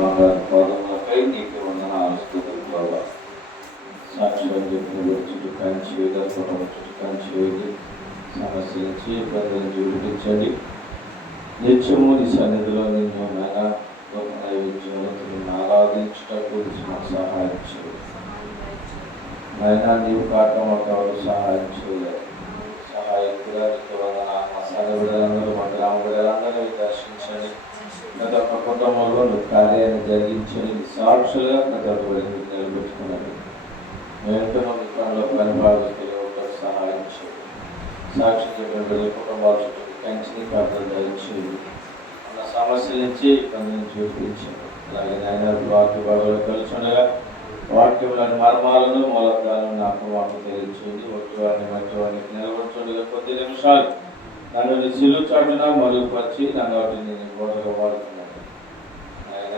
బంగారు పాదములపై నీకు వందనాలు స్తుతులు ప్రభా. సాక్ష్యం చెప్పిన చుట్టూ కంచి దర్శనం చుట్టూ కంచి వేసి సమస్యలించి ఇబ్బందులను విడిపించండి. నిత్యము నీ సన్నిధిలో నిన్ను నాయన నైవేద్యంలో నిన్ను ఆరాధించుటకు మాకు సహాయం చేయాలి నాయన. నీవు కాక మాకు ఎవరు సహాయం చేయలేదు. సహాయకుడా నీకు వందనాలు. మా సంఘ బిడ్డలందరూ మా గ్రామ బిడ్డలందరూ దర్శించండి. ప్రతి ఒక్క కుటుంబంలో నువ్వు కార్యాన్ని జరిగించండి. సాక్షులుగా ప్రతి ఒక్కరి నిలబెట్టుకున్నాడు. వెంటనే మీ పనిలో పనిభాగస్తులు సహాయం చేయండి. సాక్షి చెప్పిన బిడ్డల కుటుంబాల చుట్టూ కంచిని ప్రార్థన ధరించేది అన్న సమస్యల నుంచి ఇబ్బంది నుంచి చూపించండి. అలాగే నాయన వాక్య భాగంలో కలుచుండగా వాక్యంలోని మర్మాలను మూలకాలను నాకు మాకు తెలియచేయండి. ఒట్టివారిని మట్టివారికి నిలబడుతుండగా కొద్ది నిమిషాలు నన్ను సిలువ చాటున మరుగుపరిచి నన్ను వాటిని బోధగా వాడుతున్నాను. ఆయన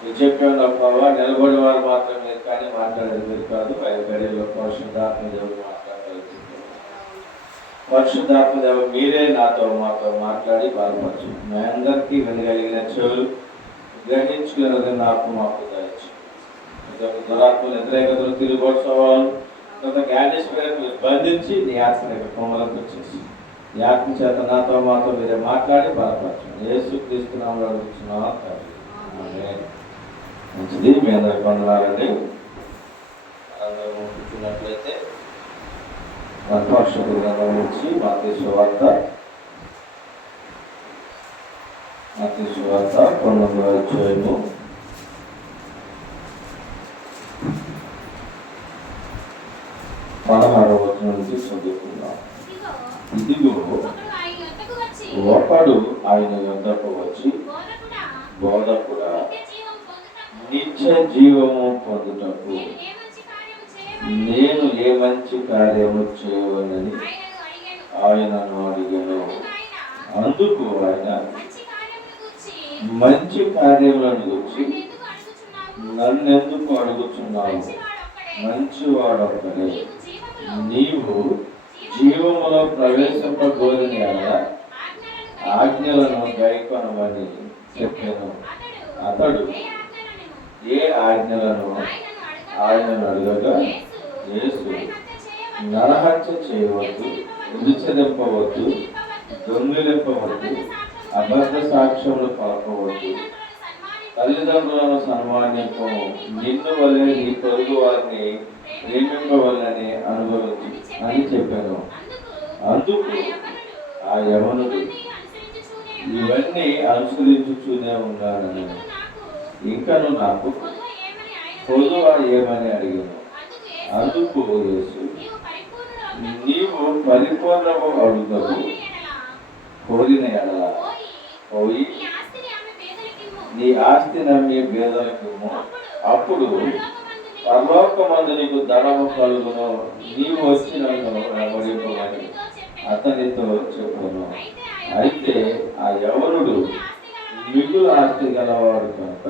నువ్వు చెప్పావు నా ప్రభావ నిలబడి వారు మాత్రమే కానీ మాట్లాడేది మీరు కాదు. గడిలో పరిశుద్ధాత్మ దేవుడు మాట్లాడగలుగుతుంది. పరిశుద్ధాత్మ దేవుడు మీరే మాతో మాట్లాడి బలపరచు. మీ అందరికీ వినగలిగిన చెవులు గ్రహించుకున్నది నాకు మాకు దయచు. దురాత్మలు వ్యతిరేకతలు తిరుగుబాటు స్వభావాలు కొంత గ్యాడేజ్ పేరు మీరు బంధించి నీ ఆత్మ కొమ్మలకు వచ్చేసి ఈ ఆత్మ చేత మాతో మీరే మాట్లాడి బలపరచండి. యేసు క్రీస్తునామములో అడుగుతున్నాము తండ్రి. మంచిది. మీ అందరికి వందనాలండి. అందరూ కూర్చున్నట్లయితే మన పరిశుద్ధ గ్రంథం నుంచి మత్తయి సువార్త 19వ అధ్యాయము 16వ వచనం నుంచి చదువుకున్నాం. ఇదిగో ఒకడు ఆయన యొద్దకు వచ్చి, బోధకుడా, నిత్య జీవము పొందుటకు నేను ఏ మంచి కార్యము చేయవలని ఆయనను అడిగాను. అందుకు ఆయన, మంచి కార్యములను గురించి నన్నెందుకు అడుగుతున్నావు? మంచివాడొక్కడే. నీవు జీవములో ప్రవేశింపగోరిన ఆజ్ఞలను గైకొనమని చెప్పాను. అతడు ఏ ఆజ్ఞలను ఆయనను అడగగా, యేసు, నరహత్య చేయవద్దు, విడిచరింపవద్దు, దొంగిలింపవద్దు, అబద్ధ సాక్ష్యములు పలకవద్దు, తల్లిదండ్రులను సన్మానింపము, నిన్ను వల్లే నీ పొరుగు వారిని ప్రేమింపవల్లని అనుభవించు అని చెప్పాను. అందుకు ఆ యవనుడు, ఇవన్నీ అనుసరించుతూనే ఉన్నానని ఇంకను నాకు పొదువా ఏమని అడిగాను. అందుకు యేసు, నీవు పరిపూర్ణము అడుగుతావు. కోరిన ఎడల పోయి నీ ఆస్తి నమ్మి పేదలకు, అప్పుడు పరలోకమందు నీకు ధనము కలుగును. నీవు వచ్చి నన్ను వెంబడింపమని అతనితో చెప్పును. అయితే ఆ యవనుడు మిగులు ఆస్తి గలవాడు కనుక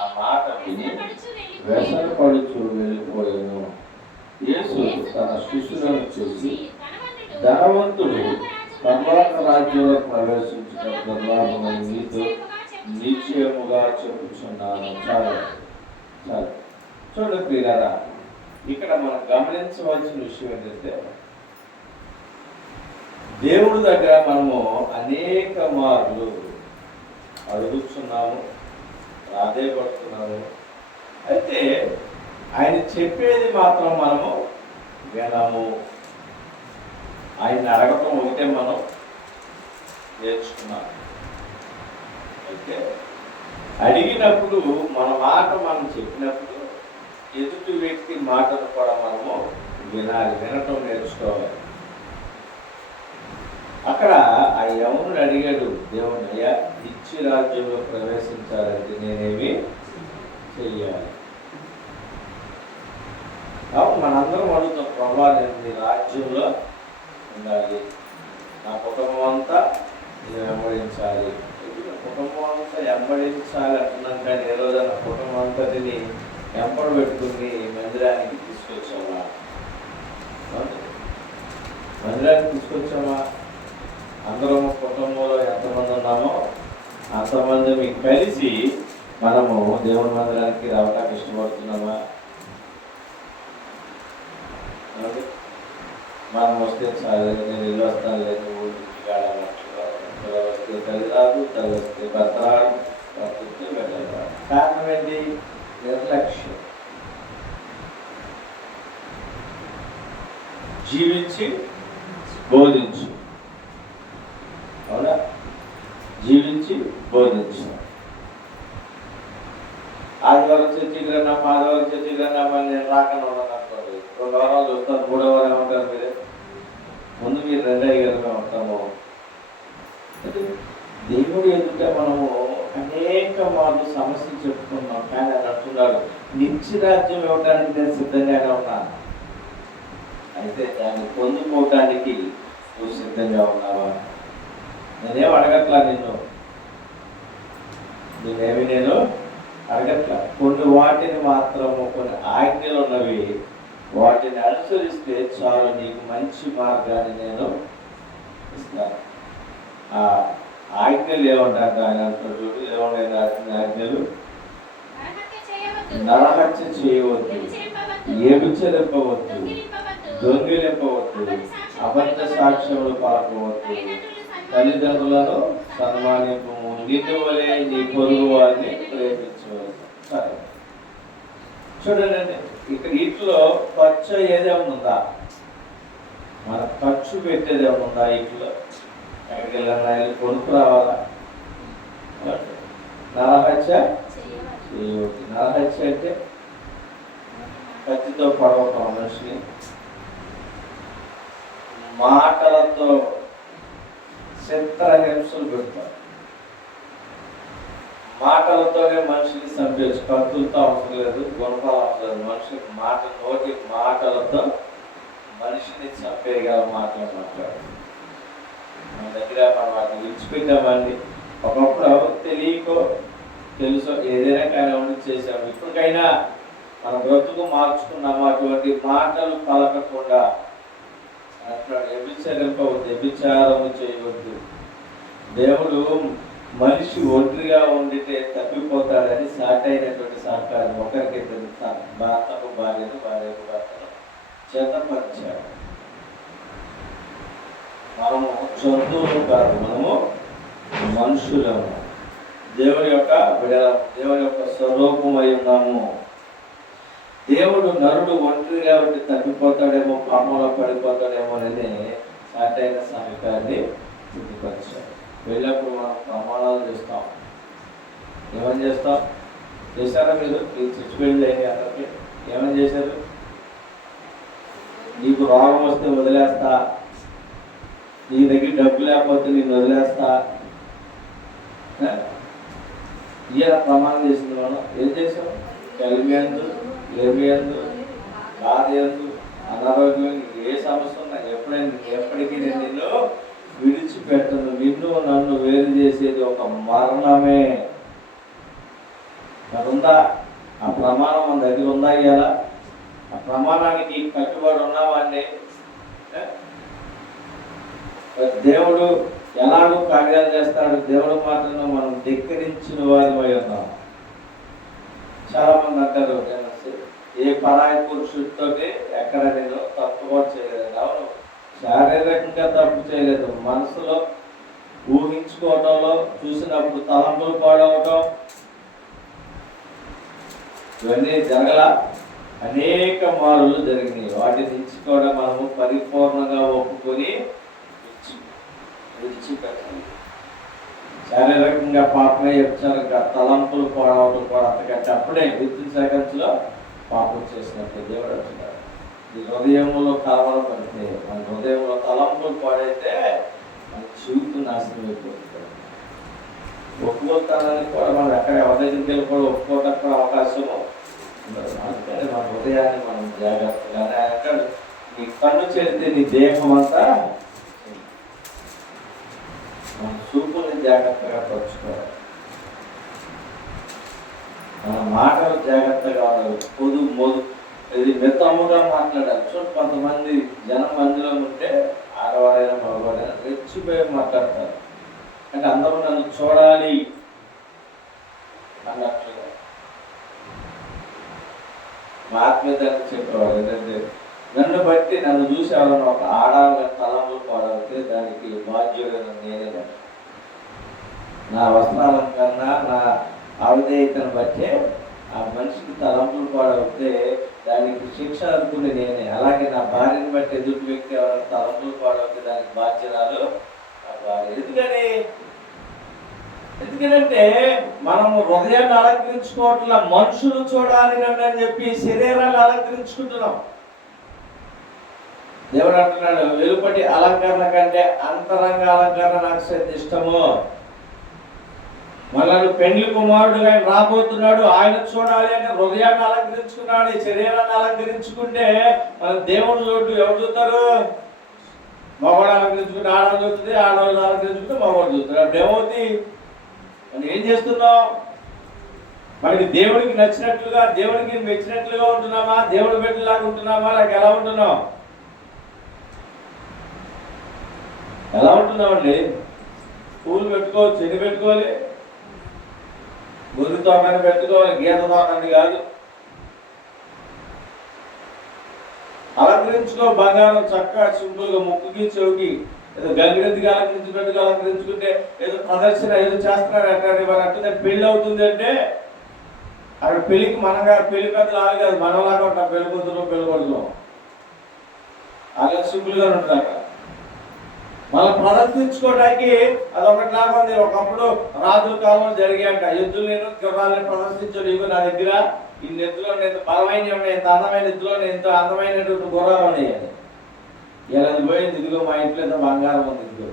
ఆ మాట విని వ్యసనపడుచు వెళ్ళిపోయాను. యేసు తన శిష్యులను చూసి, ధనవంతుడు పరలోక రాజ్యంలో ప్రవేశించిన దుర్లాభమని మీతో నిశ్చయముగా చెప్పుచున్నాను. చాలా చాలా చూడండి ప్రియులారా, ఇక్కడ మనం గమనించవలసిన విషయం ఏంటంటే, దేవుడి దగ్గర మనము అనేక మార్లు అడుగుతున్నాము, ప్రాధేయపడుతున్నాము. అయితే ఆయన చెప్పేది మాత్రం మనము వినము. ఆయన్ని అడగటం ఒకటే మనం నేర్చుకున్నాము. అయితే అడిగినప్పుడు మన మాట మనం చెప్పినప్పుడు ఎదుటి వ్యక్తి మాటను కూడా మనము వినాలి, వినటం నేర్చుకోవాలి. అక్కడ ఆ యవనుడు అడిగాడు దేవుని, అయ్యా, నిత్య రాజ్యంలో ప్రవేశించాలంటే నేనేమి చెయ్యాలి? కాబట్టి మనందరం అడుగుతాం, ప్రభా, నేను నీ రాజ్యంలో ఉండాలి, నా కుటుంబం అంతా నేను వెంబడించాలి. కుటుంబం అంతా వెంబడించాలి అంటున్నాను, కానీ ఏ రోజు నా కుటుంబం అంతటిని వెంబడి పెట్టుకుని మందిరానికి తీసుకొచ్చామా? మందిరానికి తీసుకొచ్చామా? అందరం కుటుంబంలో ఎంతమంది ఉన్నామో అంతమంది మీకు కలిసి మనము దేవుని మందిరానికి రావటానికి ఇష్టపడుతున్నామా? మనం వస్తే చాలు, నేను ఇల్లు వస్తాను లేదు, ఊరికి కాడాలన్నట్లు వస్తే తల్లి రాదు, తల్లి వస్తే భర్త రాడు, భర్త వస్తే వెళ్ళాలి. కారణం ఏంటి? నిర్లక్ష్యం. జీవించి బోధించు. అవునా? జీవించి బోధించు. ఆదివారం చర్చికి రన్నమ్మా, ఆదివారం చర్చికి రన్నమ్మా, నేను రాకుండా ఉన్నాను అనుకోండి. 2 వారాలు చూస్తాను, 3వ వారం ఏమంటారు మీరే? ముందు మీరు 2 అయ్యారుగా ఉంటాము. దేవుడు ఎదుట మనము అనేక మార్లు సమస్యలు చెప్పుకున్నాం, కానీ అని అంటున్నాడు, నిత్యరాజ్యం ఇవ్వడానికి నేను సిద్ధంగానే ఉన్నాను. అయితే దాన్ని పొందుకోవటానికి నువ్వు సిద్ధంగా ఉన్నావా? నేనేం అడగట్లా నేనేమి అడగట్లా. కొన్ని వాటిని మాత్రము, కొన్ని ఆజ్ఞలు ఉన్నవి, వాటిని అనుసరిస్తే చాలు, నీకు మంచి మార్గాన్ని నేను ఇస్తాను. ఆ ఆజ్ఞలు ఏమంటారు? ఆయన అంటాడు చూడు, ఏమన్నా ఆజ్ఞలు? నరహత్య చేయవద్దు, వ్యభిచరింపవద్దు, దొంగిలింపవద్దు, అబద్ధ సాక్ష్యములు పలకవద్దు, తల్లిదండ్రులను సన్మానింపము, నిన్ను వలె నీ పొరుగు వారిని ప్రేమించవద్దు. సరే చూడండి, ఇక్కడ ఇంట్లో ఖర్చు ఏదేమైనా ఉందా? మన ఖర్చు పెట్టేది ఏమైనా ఉందా? ఇంట్లో ఎక్కడికి వెళ్ళాలి, కొనుక్కు రావాలా? నరహత్య చేయవద్దు. నరహత్య అంటే కత్తితో పొడవటం మనిషిని, మాటలతో చిత్రహింసలు పెడతారు. మాటలతోనే మనిషిని చంపేచ్చు, కత్తులతో అవసరం లేదు, గుణపాలు అవసరం లేదు. మనిషి నోటి మాటలతో మనిషిని చంపేయగల మాటలు మాట్లాడు. మన దగ్గర మనం వాటిని విడిచిపెట్టామండి. ఒకప్పుడు తెలియకో తెలుసో ఏదైనా కానీ చేసాము. ఇప్పటికైనా మన బ్రతుకు మార్చుకున్నాము. అటువంటి మాటలు పలకకుండా అంటున్నాడు, వ్యభిచరింపవద్దు, వ్యభిచారము చేయవద్దు. దేవుడు మనిషి ఒంటరిగా ఉండితే తప్పిపోతాడని సాటైనటువంటి సహకారం ఒకరికి భర్తకు భార్యను, భార్యకు భర్తను చేతపరిచాడు. మనము జంతువులు కాదు, మనము మనుషులము, దేవుని యొక్క బిడ్డలము, దేవుని యొక్క స్వరూపమై ఉన్నాము. దేవుడు నరుడు ఒంటరిగా ఉండి తప్పిపోతాడేమో, పాపంలో పడిపోతాడేమో అని సాటైన సహకారాన్ని సిద్ధిపరిచాడు. వెళ్ళినప్పుడు మనం ప్రమాణాలు చేస్తాం. ఏమని చేస్తాం? చేశారా మీరు? ఈ చర్చి వెళ్ళి అందరికి ఏమని చేశారు? నీకు రోగం వస్తే వదిలేస్తా, నీ దగ్గర డబ్బు లేకపోతే నేను వదిలేస్తా, ఇలా ప్రమాణం చేసింది. మనం ఏం చేసాం? కలిమేందు, లేమియందు, బాధయందు, అనారోగ్యం, ఏ సమస్య ఉన్నా ఎప్పటికీ నేను నిన్ను విడిచిపెట్టను. నిన్ను నన్ను వేరు చేసేది ఒక మరణమే. మరి ఉందా ఆ ప్రమాణం? మన దగ్గర ఉందా? ఇవాళ ఆ ప్రమాణానికి కట్టుబడి ఉన్నామండి. దేవుడు ఎలాగో కార్యాలు చేస్తాడు. దేవుడు మాత్రం మనం ధిక్కరించిన వారిమై ఉన్నాం. చాలా మంది అంటారు, ఏ పరాయి పురుషుడితో ఎక్కడ నేను తప్పు కూడా చేయలేదు. అవును, శారీరకంగా తప్పు చేయలేదు, మనసులో ఊహించుకోవటంలో, చూసినప్పుడు తలంపులు పాడవటం, ఇవన్నీ జరగల అనేక మార్లు జరిగినాయి. వాటి నుంచి కూడా మనము పరిపూర్ణంగా ఒప్పుకొని విడిచిపెట్టాలి. శారీరకంగా పాపమే చెప్తారు, తలంపులు పాడవటం కూడా అంతకంటే అప్పుడే విత్ సెకండ్స్లో పాపం చేసినట్టు దేవుడు అంటున్నాడు. ఈ హృదయంలో కలవరం పడితే, మన హృదయంలో తలంపులు పాడైతే మన జీవితం నాశనం అయిపోతుంది. ఒప్పుకోతానని కూడా మనం ఎక్కడ ఎవరి దగ్గరికి వెళ్ళి కూడా ఒప్పుకోవడానికి కూడా అవకాశము ఉండదు. అందుకని మన హృదయాన్ని మనం జాగ్రత్తగానే అంటాడు, నీ కన్ను చేస్తే నీ దేహం అంతా, మన చూపుని జాగ్రత్తగా పరుచుకోవాలి, మన మాటలు జాగ్రత్తగా ఉండాలి, ఇది మితముగా మాట్లాడాలి. చూడు, కొంతమంది జనం మందిలో ఉంటే ఆడవాడైనా మగవాడైనా రెచ్చిపోయి మాట్లాడతారు. అంటే అందరూ నన్ను చూడాలి, అన్నట్లుగా మా ఆత్మీయతను చెప్పేవాడు. ఏంటంటే నన్ను బట్టి నన్ను చూసి ఎవరన్నా ఒక ఆడాలని తలంపులు పాడవుతే దానికి బాధ్యుడను నేనే కదా. నా వస్త్రాలంకరణ నా అవధేయతను బట్టే ఆ మనిషికి తలంపులు పాడవుతే దానికి శిక్ష అనుకుని నేనే. అలాగే నా భార్యను బట్టి ఎదుటి వ్యక్తి ఎవరైనా తలంపులు పాడవుతే దానికి బాధ్యతలు ఆ భార్య. ఎందుకంటే మనము హృదయాన్ని అలంకరించుకోవట్లా, మనుషులు చూడాలి నన్ను అని చెప్పి శరీరాన్ని అలంకరించుకుంటున్నాం. దేవుడు అంటున్నాడు, వెలుపటి అలంకరణ కంటే అంతరంగ అలంకరణ నాకు ఇష్టము. మళ్ళీ పెండ్లి కుమారుడుగా ఆయన రాబోతున్నాడు, ఆయన చూడాలి అని హృదయాన్ని అలంకరించుకున్నాడు. ఈ శరీరాన్ని అలంకరించుకుంటే మన దేవుడు చూడు ఎవరు చూస్తారు? మగవాడు అలంకరించుకుంటే ఆడవాళ్ళు చూస్తుంది, ఆడవాళ్ళు అలంకరించుకుంటే మగవాడు చూస్తారు. అప్పుడు ఏమవుతుంది? మనం ఏం చేస్తున్నాం? మనకి దేవుడికి నచ్చినట్లుగా, దేవుడికి మెచ్చినట్లుగా ఉంటున్నామా? దేవుడు పెట్టిలాగా ఉంటున్నామా? నాకు ఎలా ఉంటున్నాం? ఎలా ఉంటున్నామండి? పూలు పెట్టుకోవాలి, చెని పెట్టుకోవాలి, గొర్రె తోకని పెట్టుకోవాలి, గీత తోకని కాదు. అలంకరించుకో, బంగారం చక్కగా సింపుల్గా ముక్కుకి చెవికి ఏదో గంగిరెద్దిగా అలంకరించినట్టుగా అలంకరించుకుంటే ఏదో ప్రదర్శన ఏదో చేస్తున్నాడు అంటాడు. మరి అంటే పెళ్ళి అవుతుంది అంటే అక్కడ పెళ్లికి మనగా పెళ్లి పెద్దలు ఆలు కాదు, మనలాగా ఉంటాం. పెళ్లి కూతురు పెళ్లి కొడుకు అలా సింపుల్గా ఉంటుంది. అక్కడ మనం ప్రదర్శించుకోవడానికి అదొకటి లాగా ఉంది. ఒకప్పుడు రాజుల కాలంలో జరిగాయంట ఎద్దులు, నేను గుర్రాలను ప్రదర్శించాడు. ఇవి నా దగ్గర ఈ ఎద్దులో నేను బలమైన ఎంత అందమైన ఎద్దులో నేను ఎంతో అందమైనటువంటి గుర్రాలు ఉన్నాయని. ఇలా అది పోయింది. ఇదిగో మా ఇంట్లో ఎంత బంగారం ఉంది, ఇదిగో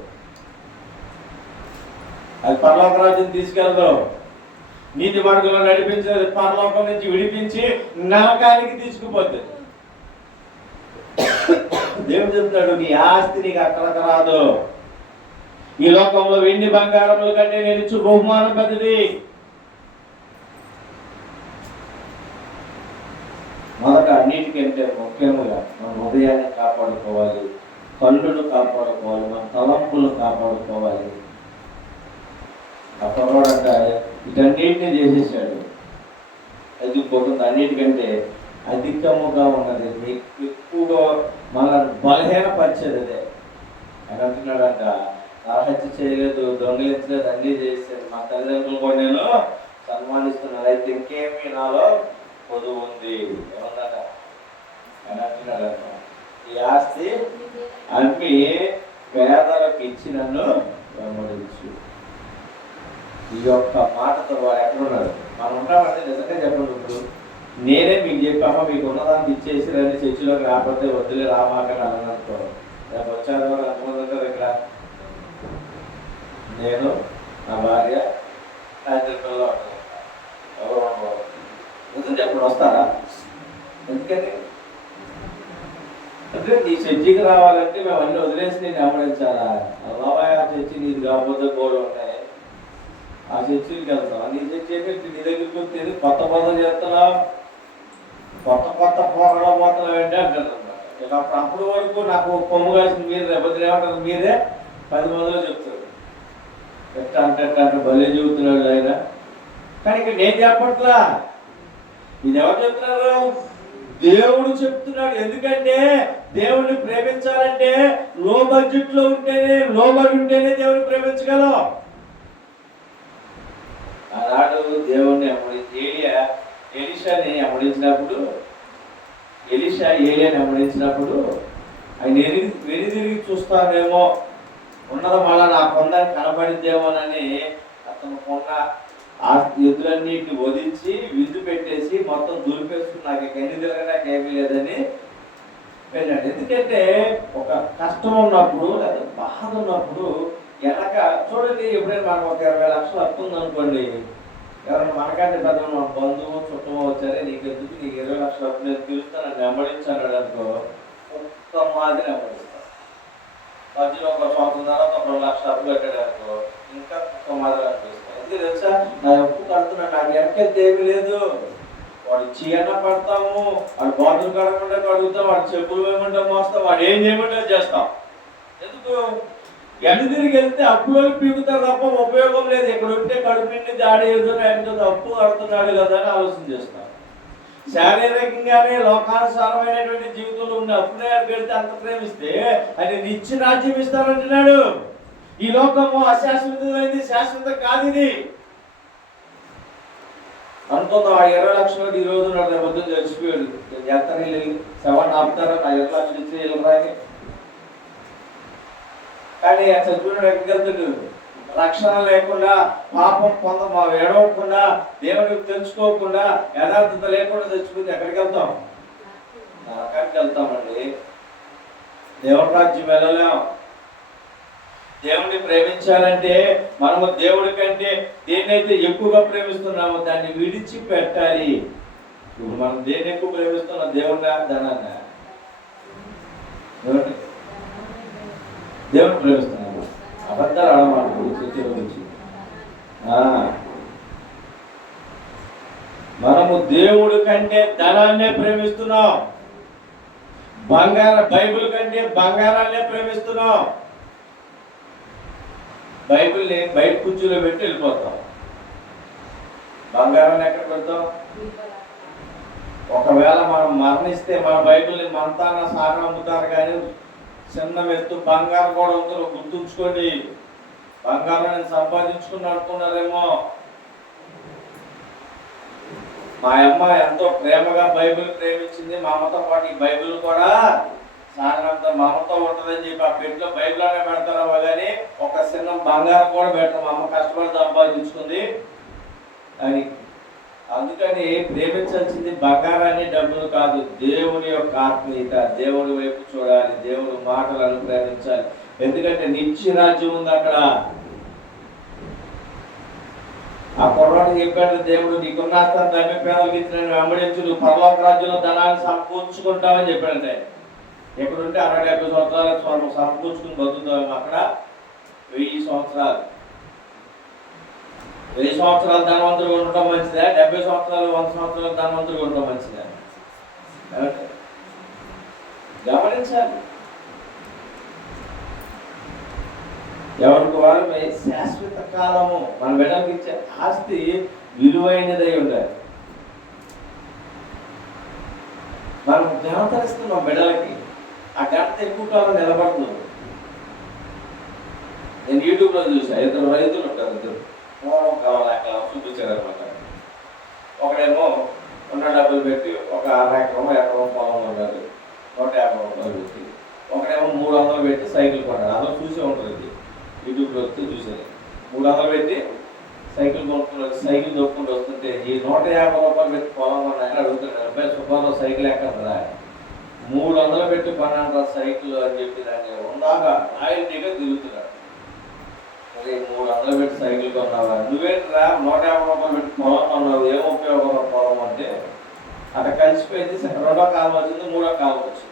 అది పరలోక రాజ్యం తీసుకెళ్తాం. నీతి మార్గంలో నడిపించేది పరలోకం నుంచి విడిపించి నరకానికి తీసుకుపోద్ది. దేవుడు చెప్తాడు, నీ ఆస్తి నీకు అక్కడక రాదు. ఈ లోకంలో వెండి బంగారముల కంటే నేను ఇచ్చు బహుమానం పెద్దది. మొదట అన్నిటికంటే ముఖ్యముగా మన హృదయాన్ని కాపాడుకోవాలి, కళ్ళును కాపాడుకోవాలి, మన తలంపులను కాపాడుకోవాలి. అప్పటివాడంట వీటన్నిటిని చేసేసాడు. అది పోతుంది. అన్నిటికంటే అధికముగా ఉన్నది, ఎక్కువగా మనల్ని బలహీనపరిచేది అదే. అని అంటున్నాడంట, నరహత్య చేయలేదు, దొంగలించలేదు, అన్నీ చేశాడు. మా తల్లిదండ్రులు కూడా నేను సన్మానిస్తున్నాను, అయితే ఇంకేమీ నాలో పొదువు ఉంది ఏమన్నాడ అని అంటున్నాడంట. ఈ ఆస్తి అమ్మి పేదలకు ఇచ్చి నన్ను వెంబడించు. ఈ యొక్క మాటతో వాడు ఎక్కడున్నాడు? మనం ఉంటామంటే నిజంగా చెప్పండి. ఇప్పుడు నేనే మీకు చెప్పామా, మీకు ఉన్నదానికి ఇచ్చేసి రండి, చర్చిలోకి రాకపోతే వద్దులే రామాకని అన్ననుకో, రేపు వచ్చారు కూడా ఎంతమంది ఉంటారు ఇక్కడ? నేను, నా భార్య, నా ఇద్దరు పిల్లలు ఉంటారు. ఎవరు ఉండవు. నిజం చెప్పండి, వస్తారా? ఎందుకని అంటే నీ చర్చికి రావాలంటే మేము అన్ని వదిలేసి నేను వెంబడించాలా? బాబాయ్ ఆ చర్చి నీది కాకపోతే గోడు ఉన్నాయి, ఆ చర్చికి వెళ్తాం. నీ చర్చి ఏంటి? నీ దగ్గరికి వచ్చేది కొత్త పదం చేస్తున్నావు, కొత్త కొత్త పోరలో పోతున్నావు ఏంటి అంటారు అన్నమాట. ఇక అప్పుడు వరకు నాకు కొమ్ము కాసిన మీరే, బదులు ఏమంటారు మీరే 10 మందిలో చెప్తారు. ఎట్లా అంటే భలే చెబుతున్నాడు ఆయన. కానీ ఇక్కడ నేను చెప్పట్లా, ఇది ఎవరు చెప్తున్నారు? దేవుడు చెప్తున్నాడు. ఎందుకంటే దేవుడిని ప్రేమించాలంటే లో బడ్జెట్ లో ఉంటేనే, లోబడి ఉంటేనే దేవుడిని ప్రేమించగలం. ఆనాడు దేవుణ్ణి ఎలీషాని అమ్మడించినప్పుడు, ఏలియాని అమ్మడించినప్పుడు ఆయన వెనుదిరిగి చూస్తానేమో, ఉన్నది మళ్ళా నా కొందని కనబడిద్దేమోనని అతను కొన్న ఆ ఎద్దులన్నిటిని వదిలించి విందు పెట్టేసి మొత్తం దులిపేసుకుని నాకు ఎన్ని తిరగడానికి ఏమీ లేదని వెళ్ళాడు. ఎందుకంటే ఒక కష్టం ఉన్నప్పుడు లేదా బాధ ఉన్నప్పుడు వెనక చూడండి, ఎప్పుడైనా మనకు ఒక 20 లక్షలు అప్పు ఉందనుకోండి, ఎవరైనా మనకంటే పెద్ద మన బంధువు చుట్టమో వచ్చారే, నీకు ఎందుకు నీకు 20 లక్షలు అప్పు నేను పిలుస్తాను నన్ను వెంబడించాడు అనుకో, ఒక్క మాదిరి వెంబడిస్తాను. మధ్యలో ఒక సంవత్సరం తర్వాత 2 లక్షలు అప్పు కట్టాడు అనుకో, ఇంకా ఒక్క మాదిరి అనిపిస్తాను. ఎందుకు తెలుసా? నా అప్పు కడుతున్నాడు, నాకు వెనకెళ్తే ఏమీ లేదు. వాడు చీన పడతాము, వాడు బాటిల్ కడగకుండా కడుగుతాం, వాడు చెప్పులు వేయమంటే మోస్తాం, వాడు ఏం చేయమంటే చేస్తాం. ఎందుకు? ఎన్ని తిరిగి వెళ్తే అప్పులో పీకుతారు తప్ప ఉపయోగం లేదు. ఇక్కడ ఉంటే కడుపు నిండి దాడి ఎదురు అప్పు కడుతున్నాడు కదా అని ఆలోచన చేస్తారు. శారీరకంగానే లోకానుసారమైనటువంటి జీవితంలో ఉన్న అప్పునే వెళ్తే అంత ప్రేమిస్తే ఆయన నిత్య రాజ్యం ఇస్తానంటున్నాడు. ఈ లోకము అశాశ్వతమైంది, శాశ్వతం కాదు ఇది. అనుకుందాం ఆ 20 లక్షలు ఈ రోజు నా వద్ద తెలిసిపోయాడు. ఎత్తని శవాన్ని ఆపుతారా, నా 20 లక్షలు ఇచ్చి వెళ్ళరాని. కానీ చదువుకున్నాడు ఎక్కడికి వెళ్తాడు? రక్షణ లేకుండా, పాపం ఏడవకుండా, దేవుడికి తెలుసుకోకుండా, యథార్థత లేకుండా తెచ్చుకుంటే ఎక్కడికి వెళ్తాం? నరకానికి వెళ్తామండి. దేవుడి రాజ్యం వెళ్ళలేం. దేవుడిని ప్రేమించాలంటే మనము దేవుడి కంటే దేన్నైతే ఎక్కువగా ప్రేమిస్తున్నామో దాన్ని విడిచిపెట్టాలి. ఇప్పుడు మనం దేన్ని ఎక్కువ ప్రేమిస్తున్నాం? దేవుడిని, ధనాన్ని? దేవుడిని ప్రేమిస్తున్నాము. అబద్ధాలు ఆడమాట చర్చల గురించి. మనము దేవుడి కంటే ధనాన్నే ప్రేమిస్తున్నాం. బైబిల్ కంటే బంగారాన్నే ప్రేమిస్తున్నాం. బైబిల్ని బయట కుర్చీలో పెట్టి వెళ్ళిపోతాం. బంగారాన్ని ఎక్కడ పెడతాం? ఒకవేళ మనం మరణిస్తే మన బైబిల్ని మంతాన సాగం అమ్ముతారు, కానీ చిన్న ఎత్తు బంగారం కూడా ఉందో గుర్తుంచుకోండి. బంగారాన్ని సంపాదించుకుని అనుకున్నారేమో. మా అమ్మ ఎంతో ప్రేమగా బైబిల్ ప్రేమించింది. మా అమ్మతో పాటు ఈ బైబిల్ కూడా సాగనంత మా అమ్మతో ఉంటుందని చెప్పి ఆ పెట్టిలో బైబిల్ అనే పెడతారమ్మా, కానీ ఒక చిన్న బంగారం కూడా పెట్టడం. మా అమ్మ కష్టపడి సంపాదించుకుంది అని. అందుకని ప్రేమించాల్సింది బంగారాన్ని, డబ్బులు కాదు. దేవుని యొక్క ఆత్మీయత, దేవుడి వైపు చూడాలి, దేవుడి మాటలను ప్రేమించాలి. ఎందుకంటే నిత్య రాజ్యం ఉంది అక్కడ. ఆ కుర్రాడు చెప్పాడు, దేవుడు నీకున్న ఆస్తిని తమ్మి పేదలకు ఇచ్చిన వెంబడించు, నువ్వు పరలోక రాజ్యంలో ధనాన్ని సమకూర్చుకుంటావని చెప్పాడంటే. ఎక్కడుంటే 60-70 సంవత్సరాలు సమకూర్చుకుని బతుకుతాము. అక్కడ 1000 సంవత్సరాలు 1000 సంవత్సరాలు ధనవంతులుగా ఉండటం మంచిదా? 70 సంవత్సరాలు 100 సంవత్సరాలు ధనవంతులుగా ఉండటం మంచిదా? గమనించాలి. ఎవరికి వారు శాశ్వత కాలము మన బిడ్డలకు ఇచ్చే ఆస్తి విలువైనదై ఉండాలి. మనం ఘనత ఇస్తున్నాం బిడ్డలకి, ఆ ఘనత ఎక్కువ కాలం నిలబడదు. నేను యూట్యూబ్లో చూసా, 2 రైతులు ఉంటారు. 2 చూపించారనమాట. ఒకడేమో ఉన్న డబ్బులు పెట్టి ఒక ఎకరం పొలం ఉన్నాడు, 150 రూపాయలు పెట్టి. ఒకడేమో 300 పెట్టి సైకిల్ కొన్నాడు. అసలు చూసే ఉంటుంది, యూట్యూబ్లో వస్తే చూసేది. 300 పెట్టి సైకిల్ కొనుక్కున్నాడు. సైకిల్ దొక్కుంటూ వస్తుంటే ఈ 150 రూపాయలు పెట్టి పొలం కొన్నాయని అడుగుతున్నాడు. అబ్బాయి సుమారు సైకిల్ ఎక్కడరా? 300 పెట్టి కొన్నాడు సైకిల్ అని చెప్పి దాన్ని ఉందాక ఆయిల్గా తిరుగుతున్నాడు. మరి 300 పెట్టి సైకిల్ కొన్నావా? నువ్వేంటిరా 150 రూపాయలు పెట్టి పొలం కొన్నావు, ఏం ఉపయోగం పొలం అంటే? అక్కడ కలిసిపోయింది. 2వ కాలం వచ్చింది, 3వ కాలం వచ్చింది.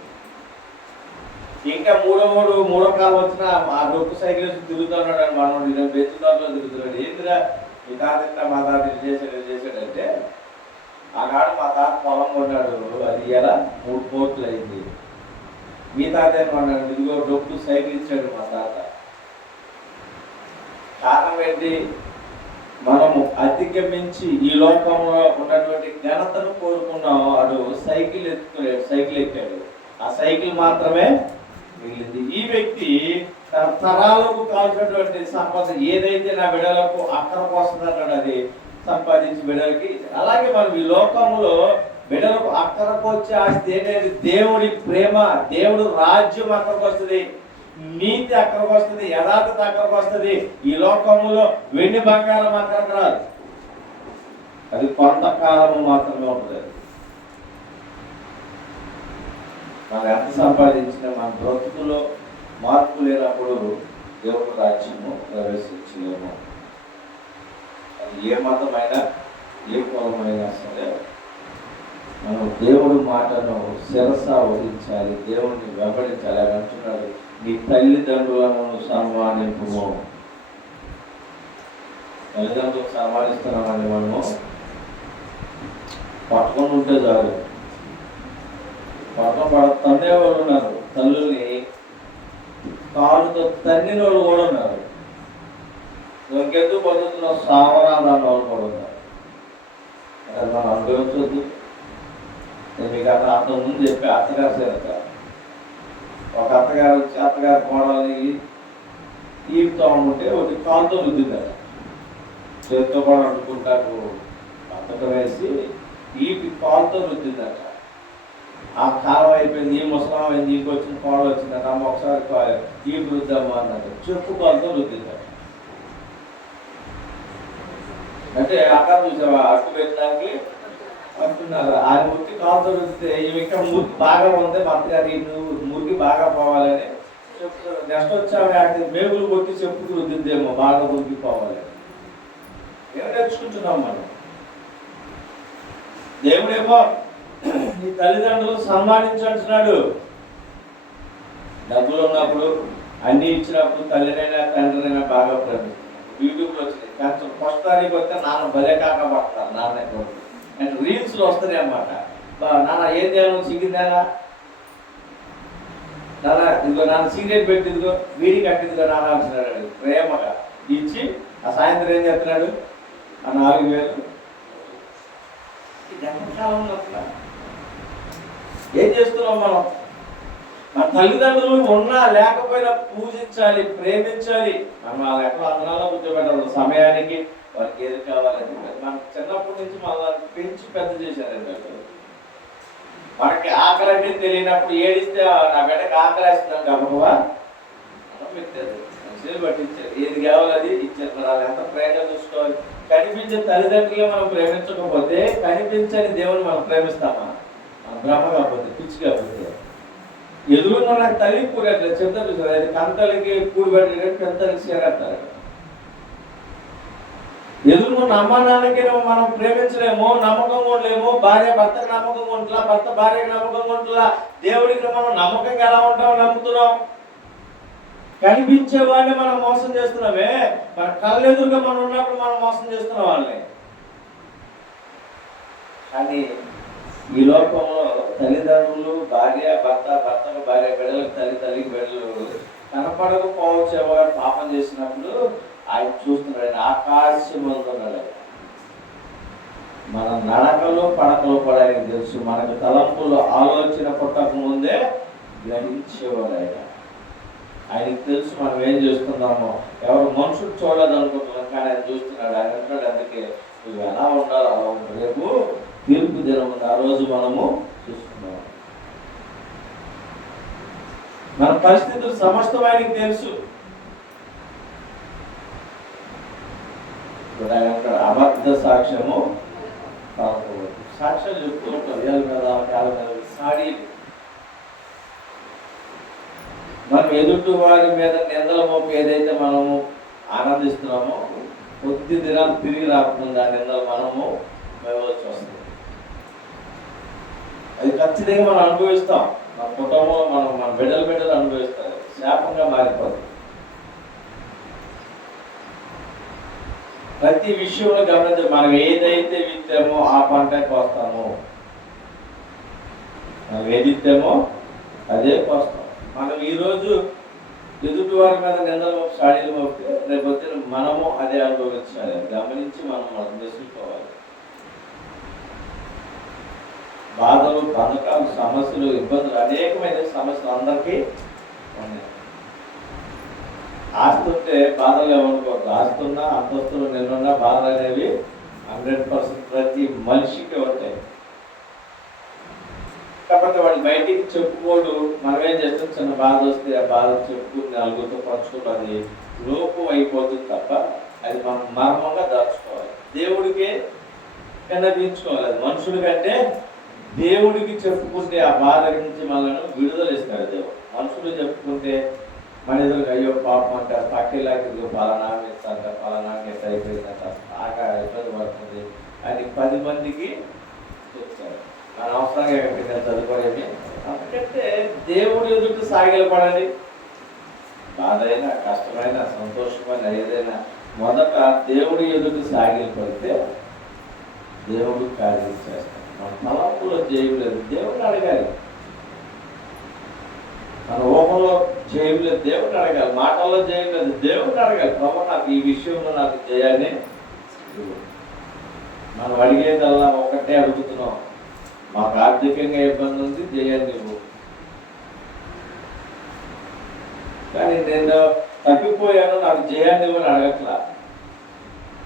ఇంకా మూడో కాలం వచ్చిన ఆ డొక్కు సైకిల్ తిరుగుతున్నాడు అని మనోడు బెచ్చుదారులో తిరుగుతున్నాడు. ఏంటిరా మీ తాత మా తాత చేశాడంటే, ఆనాడు మా తాత పొలం కొన్నాడు, అది ఎలా 3 కోట్లు అయింది. మీ తాత ఏమన్నాడు, ఇదిగో డొక్కు సైకిల్ ఇచ్చాడు మా తాత. కారణం ఏంటి? మనము అధిగమించి ఈ లోకంలో ఉన్నటువంటి ఘనతను కోరుకున్నాం. వాడు సైకిల్ ఎక్కాడు, ఆ సైకిల్ మాత్రమే మిగిలింది. ఈ వ్యక్తి తన తరాలకు కావాల్సినటువంటి సంపద ఏదైతే నా బిడ్డలకు అక్కరకు వస్తుందంటాడు, అది సంపాదించి బిడ్డలకి. అలాగే మనం ఈ లోకంలో బిడ్డలకు అక్కరకు వచ్చే ఆస్తి ఏంటంటే దేవుడి ప్రేమ, దేవుడు రాజ్యం అక్కడికి వస్తుంది, నీతి అక్కడికి వస్తుంది, యథార్థత అక్కడికి వస్తుంది. ఈ లోకంలో వెండి బంగారం అక్కడికి రాదు, అది కొంతకాలము మాత్రమే ఉంటుంది. మనం ఎంత సంపాదించినా మన బ్రతుకులో మార్పు లేనప్పుడు దేవుడు రాజ్యము ప్రవేశించలేము. అది ఏ మతమైనా ఏ కులమైనా సరే మనం దేవుడి మాటను శిరస వహించాలి, దేవుడిని వెంబడించాలి. అని అంటున్నాడు, నీ తల్లిదండ్రులను సన్మానింపుము. తల్లిదండ్రులకు సన్మానిస్తున్నామని మనము పట్టుకొని ఉంటే చాలు. పట్టణ తండ్రి వాళ్ళు ఉన్నారు, తల్లుల్ని కాలు రాళ్ళతో తన్నిన వాళ్ళు కూడా ఉన్నారు. ఇంకెందుకు బతుకుతున్న సావరాదాన్ని వాళ్ళు కూడా ఉన్నారు. అది మనం అనుభవించవద్దు. నేను మీకు అక్కడ అంతకుముందు చెప్పి అత్తగారు సేనక ఒక అత్తగారు వచ్చి అత్తగారు కోడల్ని ఈపుతో ఉంటే ఒకటి కాలుతో రుద్దిందట. చేతితో కూడా అడ్డుకుంటాకు అత్తక వేసి ఈపి కాలుతో రుద్దిందట. ఆ కాలం అయిపోయింది, ఈ ముసలం అయింది, ఇంటికి వచ్చిన కోడలు వచ్చిందట. అమ్మ ఒకసారి ఈపి రుద్దామా అన్నట్టు చెప్పు కాలుతో రుద్దిందట. అంటే అక్కడ చూసావా అట్టు పెట్టడానికి అంటున్నారు. ఆయన మురికి కాలుతో రుద్దితే ఇంకా మురికి బాగా ఉంది, భర్తగారి మురికి బాగా పోవాలని చెప్తున్నారు. నెక్స్ట్ వచ్చి మేగులు కొట్టి చెప్పుకు రుద్దిద్దేమో బాగా మురికి పోవాలని. ఏం నేర్చుకుంటున్నాం మనం? దేవుడేమో నీ తల్లిదండ్రులు సన్మానించంటున్నాడు. డబ్బులు ఉన్నప్పుడు అన్ని ఇచ్చినప్పుడు తల్లినైనా తండ్రినైనా బాగా ప్రేమిస్తున్నాడు. యూట్యూబ్లో వచ్చినాయి కొంచెం ఫస్ట్ తారీఖు వస్తే నాన్న భలే కాక పడతారు. నాన్న అండ్ రీల్స్లో వస్తాయి అన్నమాట. నాన్న ఏం చేయాలి చిక్కిందానా, నాన్న ఇదిగో నాన్న సిగరెట్ పెట్టిందిగో వీడి కట్టిందిగో నాన్న అంటున్నాడు. ప్రేమగా ఇచ్చి ఆ సాయంత్రం ఏం చేస్తున్నాడు? ఆ 4,000 ఎంతకాలంలో అట్లా ఏం చేస్తున్నాం మనం? మన తల్లిదండ్రులు ఉన్నా లేకపోయినా పూజించాలి, ప్రేమించాలి. మనం వాళ్ళ ఎక్కడ అందరాల్లో కూర్చోబెట్టాలి. సమయానికి వాళ్ళకి ఏది కావాలని మనం చిన్నప్పటి నుంచి మనల్ని పెంచి పెద్ద చేశారండి. మనకి ఆకలి అంటే తెలియనప్పుడు ఏడిస్తే నా బిడ్డకి ఆకలి వేస్తున్నాం గబగబా మనం పెట్టారు, మంచిగా పట్టించారు. ఏది కావాలి అది ఇచ్చారు. మరి వాళ్ళు ఎంత ప్రేమగా చూసుకోవాలి. కనిపించే తల్లిదండ్రులే మనం ప్రేమించకపోతే కనిపించని దేవుని మనం ప్రేమిస్తామా? మన బ్రహ్మ కాకపోతే, పిచ్చి కాకపోతే. ఎదురున్న నాకు తల్లి కూరట్లేదు చెప్తారు సార్. అది కంతలకి కూడి పెట్టేటట్టు పెద్దలకి చేరేస్తారు. ఎదురున్న అమ్మ నాన్నకి మనం ప్రేమించలేము, నమ్మకంగా ఉండలేము. భార్య భర్తకు నమ్మకంగా ఉంటున్నా, భర్త భార్యకి నమ్మకంగా ఉంటున్నా. దేవుడికి మనం నమ్మకంగా ఎలా ఉంటామో నమ్ముతున్నాం. కనిపించేవాడిని మనం మోసం చేస్తున్నామే. మన కళ్ళెదురుగా మనం ఉన్నప్పుడు మనం మోసం చేస్తున్నాం వాళ్ళని. కానీ ఈ లోకంలో తల్లిదండ్రులు, భార్య భర్త, భర్తకు భార్య, బిడ్డలకు తల్లికి బిడ్డలు కనపడకపోవచ్చు. ఎవరు పాపం చేసినప్పుడు ఆయన చూస్తున్నాడు. ఆయన ఆకాశం ఉన్నాడు. మన నడకలో పడకలో కూడా ఆయనకు తెలుసు. మనకు తలంపులు ఆలోచన పుట్టక ముందే గ్రహించేవాడు ఆయన. ఆయనకు తెలుసు మనం ఏం చేస్తున్నామో. ఎవరు మనుషులు చూడలేదు అనుకుంటున్నాం, కానీ ఆయన చూస్తున్నాడు. ఆయన అంటాడు, అందుకే నువ్వు ఎలా ఉండాలో అలా ఉంటుంది. రేపు తీర్పు దినం ఉంది, ఆ రోజు మనము చూస్తున్నాం. మన పరిస్థితులు సమస్తం ఆయనకి తెలుసు. ఆయన అంటాడు, అబద్ధ సాక్ష్యము సాక్ష్యాలు చెప్తూ ఉంటాం. ఏళ్ళ మీద కాళ్ళ మీద సాడి మనం ఎదుటి వారి మీద నిందల మోపి ఏదైతే మనము ఆనందిస్తున్నామో కొద్ది దినాలు తిరిగి రాకుండా ఆ నిందలు మనము వేయవలసి వస్తుంది. అది ఖచ్చితంగా మనం అనుభవిస్తాం. మన కుటుంబంలో మన బిడ్డలు అనుభవిస్తారు. శాపంగా మారిపోతుంది. ప్రతి విషయంలో గమనించాలి. మనం ఏదైతే విత్తామో ఆ పంటకి కోస్తాము. మనం ఏది ఇస్తామో అదే కోస్తాం. మనం ఈరోజు ఎదుటి వారి మీద నిందలు సాడీలు మోపితే రేపొద్దు మనము అదే అనుభవించాలి. గమనించి మనం తెలుసుకోవాలి. బాధలు, బంధకాలు, సమస్యలు, ఇబ్బందులు, అనేకమైన సమస్యలు అందరికీ ఉన్నాయి. ఆస్తుంటే బాధలు ఏమనుకోవద్దు. ఆస్తున్నా, అంతస్తులు, నిన్నున్నా బాధలు అనేవి 100% ప్రతి మనిషికి ఉంటాయి. కాకపోతే వాళ్ళు బయటికి చెప్పుకోడు. మనం ఏం చేస్తాం, చిన్న బాధ వస్తే ఆ బాధ చెప్పుకుని నలుగురితో పంచుకుంటూ అది లోపం అయిపోతుంది తప్ప అది మనం మర్మంగా దాచుకోవాలి. దేవుడికి కనిపించుకోవాలి. అది మనుషుడి కంటే దేవుడికి చెప్పుకుంటే ఆ బాధ నుంచి మనల్ని విడుదల ఇస్తాడు దేవుడు. మనుషులు చెప్పుకుంటే మన ఎదురుగా అయ్యో పాపం అంటారు, పక్కేలాకి పలానా ఇస్తారంట, పలానా ఎట్లా అయిపోయిందంట, బాగా ఇబ్బంది పడుతుంది అని 10 మందికి చెప్తారు. మన అవసరంగా ఎక్కడికి చదువుకోలేమి. అందుకంటే దేవుడు ఎదుటి సాగిలపడాలి. బాధ అయినా, కష్టమైనా, సంతోషమైన ఏదైనా మొదట దేవుడు ఎదుటి సాగిలపడితే దేవుడు కార్యం చేస్తాడు. మన తలంపులో చేయలేదు, దేవుడిని అడగాలి. మన ఊహలో జయం లేదు, దేవుడిని అడగాలి. మాటల్లో జయం లేదు, దేవుడిని అడగాలి. ప్రభు నాకు ఈ విషయంలో నాకు జయాన్ని ఇవ్వు. మనం అడిగేదల్లా ఒకటే అడుగుతున్నాం, మాకు ఆర్థికంగా ఇబ్బంది ఉంది, జయాన్ని ఇవ్వు. కానీ నేను తప్పిపోయాను, నాకు జయాన్ని ఇవ్వని అడగట్లా.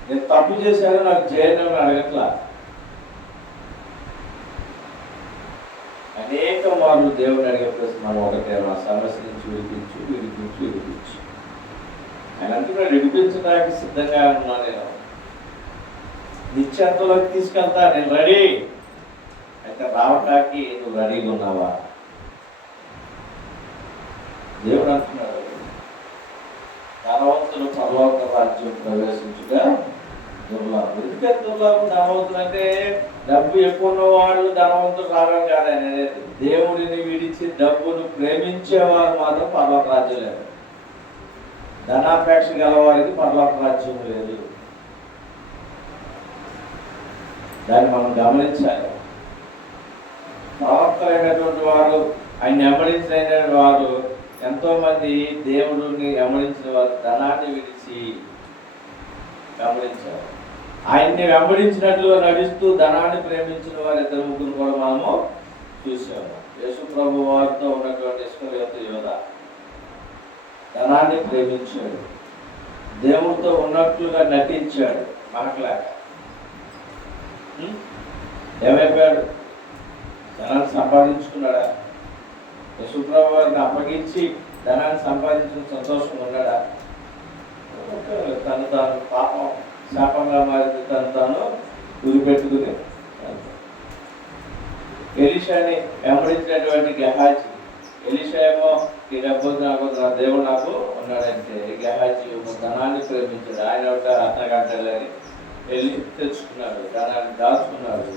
నేను తప్పు చేశాను, నాకు జయాన్ని ఇవ్వని అడగట్లా. అనేక మార్లు దేవుని అడిగే ప్రశ్న మనం ఒకటే, నా సమస్య నుంచి విడిపించు. ఆయన అంటున్నాడు, విడిపించడానికి సిద్ధంగా ఉన్నా, నేను నిశ్చంతలోకి తీసుకెళ్తా, నేను రెడీ. అయితే రావటానికి నువ్వు రెడీగా ఉన్నావా? దేవుడు అంటున్నాడు, ధనవంతులు పరలోక రాజ్యం ప్రవేశించుగా దుర్లాభం. ఎందుకంటే దుర్లాభం? ధనవంతులు అంటే డబ్బు ఎక్కువ ఉన్న వాళ్ళు ధనవంతులు రావడం కాదని అనేది. దేవుడిని విడిచి డబ్బును ప్రేమించేవారు మాత్రం పరలోక రాజ్యం లేదు. ధనాపేక్ష గలవారికి పరలోక రాజ్యం లేదు. దాన్ని మనం గమనించాలి. ప్రవక్తలైనటువంటి వారు, ఆయన వెంబడించిన వారు, ఎంతో మంది దేవుడిని వెంబడించిన వారు ధనాన్ని విడిచి గమనించారు. ఆయన్ని వెంబడించినట్లుగా నడుస్తూ ధనాన్ని ప్రేమించిన వారు ఇద్దరు ముగ్గురు కూడా మనము చూసాము. యేసు ప్రభు వారితో ఉన్నటువంటి ఇస్కరియోతు యోధ ధనాన్ని ప్రేమించాడు, దేవుడితో ఉన్నట్లుగా నటించాడు. మనకులాగా ఏమైపోయాడు? ధనాన్ని సంపాదించుకున్నాడా? యేసు ప్రభు వారిని అప్పగించి ధనాన్ని సంపాదించిన సంతోషం ఉన్నాడా? తను తాను పాపం శాపంగా మారింది, తను తాను గురిపెట్టుకుని. ఎలీషాని వెంబడించినటువంటి గెహాజీ, ఎలీషా ఏమో ఈ డబ్బు నాకు, నా దేవుడు నాకు ఉన్నాడంటే, గెహాజీ ధనాన్ని ప్రేమించాడు. ఆయన ఒక అర్ధగంటలని వెళ్ళి తెచ్చుకున్నాడు, ధనాన్ని దాచుకున్నాడు.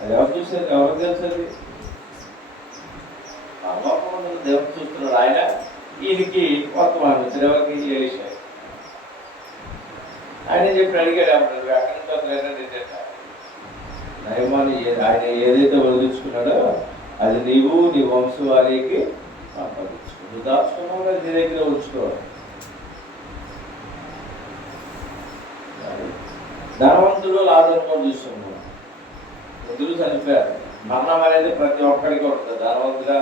అది ఎవరు చూసేది? ఎవరికి తెలిసేది? దేవుడు చూస్తున్నాడు. ఆయన ఈయనకి వర్తమానం వచ్చాడు. ఎవరికి? ఎలీషా. ఆయన చెప్పి అడిగాడు, అప్పుడు అక్కడి నుంచి నయమాన్ని ఆయన ఏదైతే వదిలించుకున్నాడో అది నీవు నీ వంశ వారికి సంపాదించుకో. నువ్వు దాచుకున్నావు కదా, నీ దగ్గర ఉంచుకోవాలి. ధనవంతుడు లాజరును చూస్తున్నాం, ఇద్దరు చనిపోయారు. మరణం అనేది ప్రతి ఒక్కరికి ఉంటుంది. ధనవంతుగా